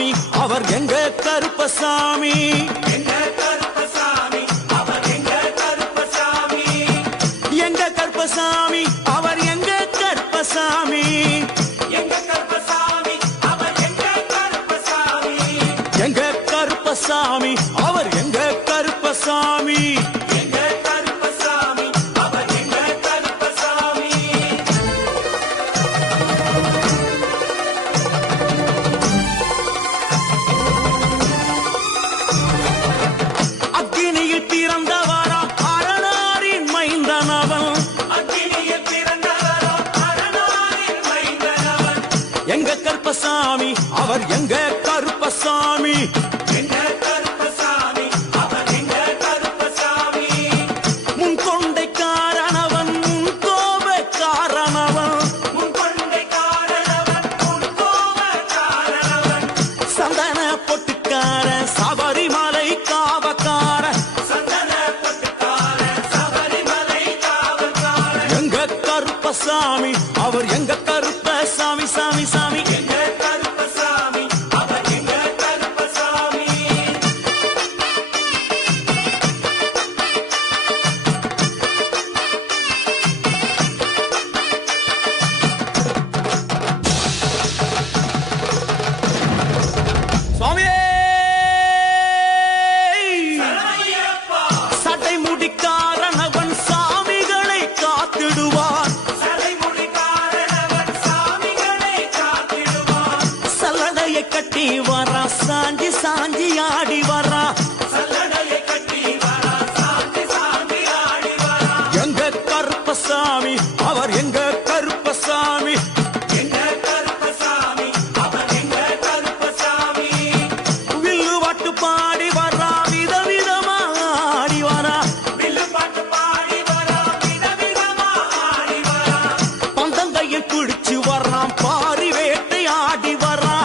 கருப்பசாமி அவர் எங்க கருப்பசாமி எங்க கருப்பசாமி அவர் எங்க கருப்பசாமி எங்க கருப்பசாமி அவர் எங்க கருப்பசாமி எங்க கருப்பசாமி அவர் எங்க கருப்பசாமி எங்க கருப்பசாமி அவர் எங்க கருப்பசாமி எங்க கருப்பசாமி அவர் எங்க கருப்பசாமி அக்கினியில் பிறந்தவரா அரணாரின் மைந்தனவன் அக்கினியில் பிறந்தவரோ அரணாரின் மைந்தனவன் எங்க கருப்பசாமி அவர் எங்க கருப்பசாமி எங்க கருப்பசாமி அவர் எங்க கருப்பசாமி முன்கொண்டை காரணவன் முன் கோப காரணவன் முன்கொண்டை காரணவன் முன்கோப காரணவன் சந்தன பொட்டுக்கார சபரிமலை காவக்கார சந்தன பட்டுக்கார சபரிமலை காவல்கார எங்க கருப்பசாமி அவர் எங்க கருப்பசாமி சாமி சாமி எங்க கருப்பசாமி அவர் எங்க கருப்பசாமி சுவாமியே ஐயப்பா சட்டை முடிக்காரனவன் சாமிகளை காத்திடுவான் சடைமுடி காரணவன் சாமிகளை காத்திடுவான் சல்லடையை கட்டி வரா சாஞ்சி சாஞ்சி ஆடி வரா சல்லடையை கட்டி வரா சாந்தி சாந்தி ஆடி வரா எங்க கருப்பசாமி அவர் எங்க கருப்பசாமி எங்க கருப்பசாமி அவர் எங்க கருப்பசாமி வில்லு வாட்டு பாடி வரா விதவிதமா ஆடி வரா வில்லு பாட்டு பாடி வரா விதவிதமா ஆடி வரா பந்தங்கையில் குடிச்சு வர்றான் பாரி வேட்டை ஆடி வரா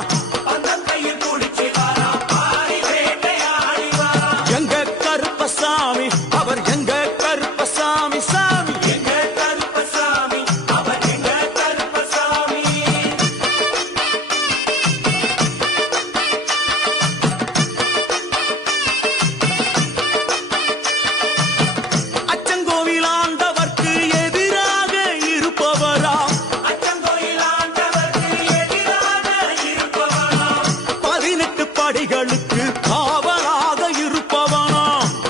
பந்தங்கையில் குடிச்சு வரா பாரி வேட்டையாடி வரா எங்க கருப்பசாமி அவர் எங்க கருப்பசாமி சாமி எங்க கருப்பசாமி அவர் எங்க கருப்பசாமி அச்சங்கோவில் ஆண்டவர்க்கு எதிராக இருப்பவரா அச்சங்கோயில் ஆண்டவருக்கு எதிராக இருப்பவனாம் 18 படிகளுக்கு காவலாக இருப்பவனா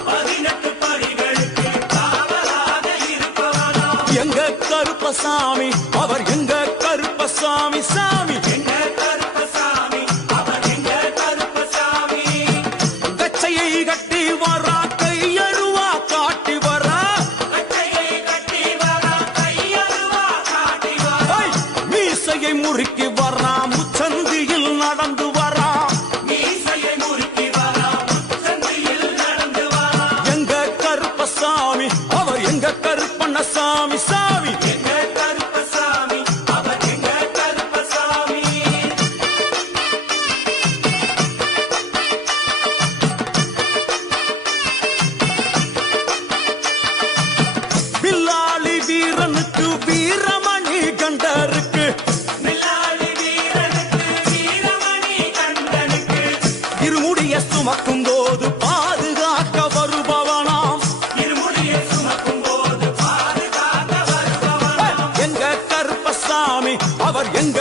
18 படிகளுக்கு காவலாக இருப்பவனாம் எங்க கருப்பசாமி அவர் எங்க கருப்பசாமி சாமி எங்க கருப்பசாமி அவர் எங்க கருப்பசாமி கச்சையை கட்டி வரா கையழுவா காட்டி வரா கட்டையை கட்டி வரா கையருவா காட்டி வரா ஐ! மீசையை முறுக்கி வரா முச்சந்தியில் நடந்து வரா மீசையை முறுக்கி வரா முச்சந்தியில் நடந்து வரா எங்க கருப்பசாமி அவர் எங்க கருப்பண்ணசாமி சாமி எங்க கருப்பசாமி அவர் எங்க கருப்பசாமி வில்லாளி வீரனுக்கு வீரமணி கண்டருக்கு மில்லாளி வீரனுக்கு வீரமணி கண்டனுக்கு இருமுடிய சுமக்கும் போது பாதுகாக்க வருபவனாம் இருமுடியை சுமக்கும் போது பாதுகாக்க வருபவனாம் எங்க கருப்பசாமி அவர் எங்க